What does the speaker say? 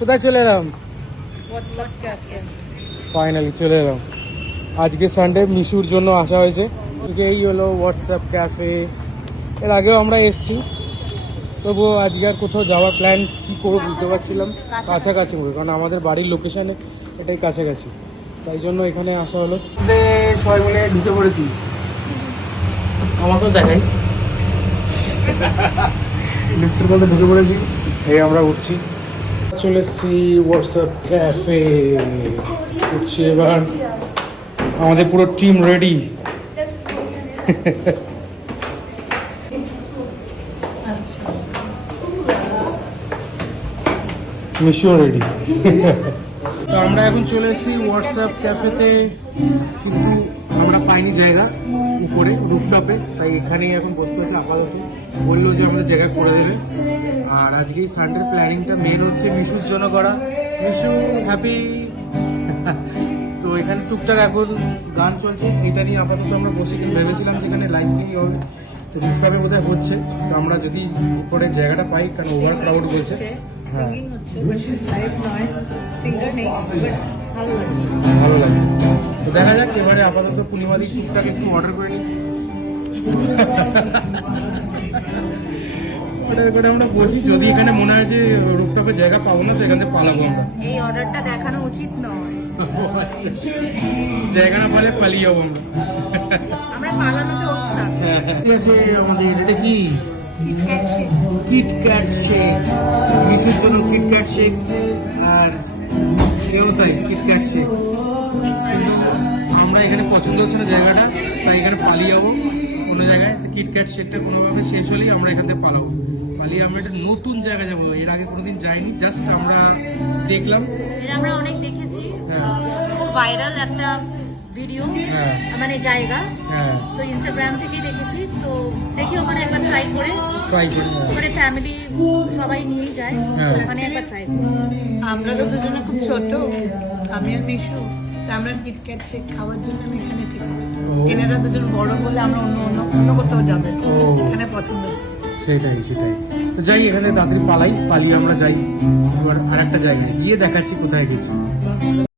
কোথায় চলে এলাম? ফাইনালি চলে এলাম। আজকে সানডে, মিশুর জন্য আসা হয়েছে। এই হলো হোয়াটসঅ্যাপ ক্যাফে। এর আগেও আমরা এসেছি, তবুও আজকে আর কোথাও যাওয়ার প্ল্যান কী করবো বুঝতে পারছিলাম। কাছাকাছি হবে, কারণ আমাদের বাড়ির লোকেশানে এটাই কাছাকাছি, তাই জন্য এখানে আসা হলো। সবাই মিলে ঢুকে পড়েছি। আমাকেও দেখাই, লিফটের মধ্যে ঢুকে পড়েছি। এই আমরা উঠছি, চলে এসছি হোয়াটসঅ্যাপ ক্যাফে। উঠছি এবার, আমাদের পুরো টিম রেডি। মিশিও রেডি। তো আমরা এখন চলে এসেছি হোয়াটসঅ্যাপ ক্যাফেতে, কিন্তু আমরা পাইনি জায়গা উপরে রুফটপে, তাই এখানেই এখন বসতে হচ্ছে আপাতত। বললো যে আমাদের জায়গা করে দেবে। আর আজকে এই সানডের প্ল্যানিংটা মেন হচ্ছে মিশুর জন্য করা। মিশু হ্যাপি। তো এখানে টুকটাক এখন গান চলছে, এটা নিয়ে আপাতত আমরা বসে ভেবেছিলাম যেখানে লাইভ সিঙ্গিং হবে, তো রুফটপে বোধহয় হচ্ছে। তো আমরা যদি উপরে জায়গাটা পাই, কারণ ওভার ক্রাউড হয়েছে। হ্যাঁ, ভালো লাগছে। তো দেখা যাক, এবারে আপাতত পূর্ণিমাদি টুকটাক একটু অর্ডার করে নিই। আমরা বসি, যদি এখানে মনে হয় যে রুফটপে জায়গা পাবো না, তো এখান থেকে পালাবো আমরা। এই অর্ডারটা দেখানো উচিত নয়। জায়গা না পালে পালিয়ে যাবো আমরা। আমরা পালানোতে ওস্তাদ। ঠিক আছে, আমাদের এটা কি কিটক্যাট শেক। মিশুর জন্য কিটক্যাট শেক, আর কেউ তাই কিটক্যাট শেক। আমরা এখানে পছন্দ হচ্ছে না জায়গাটা, তাই এখানে পালিয়ে যাবো কোনো জায়গায়। কিটক্যাট শেকটা কোনোভাবে শেষ হলেই আমরা এখান থেকে পালাবো। পালিয়ে আমরা একটা নতুন জায়গায় যাবো, এর আগে কোনোদিন যাইনি, জাস্ট আমরা দেখলাম। এটা আমরা অনেক দেখেছি, খুব ভাইরাল একটা ভিডিও, মানে জায়গা। তো ইনস্টাগ্রাম থেকেই দেখেছি, তো দেখি ওখানে একবার ট্রাই করে। ওখানে ফ্যামিলি সবাই নিয়ে যায়, ওখানে একবার ট্রাই করি। আমরা তো দুজনে খুব ছোট, আমি আর মিশু, তা আমরা কিটক্যাট শেক খাওয়ার জন্য আমি এখানে ঠিক আছি। এনারা দুজন বড় বলে আমরা অন্য কোথাও যাবে, এখানে পছন্দ হচ্ছে। সেটাই। তো যাই, এখানে তাড়াতাড়ি পালিয়ে আমরা যাই এবার আর একটা জায়গায় গিয়ে দেখাচ্ছি কোথায় গেছি।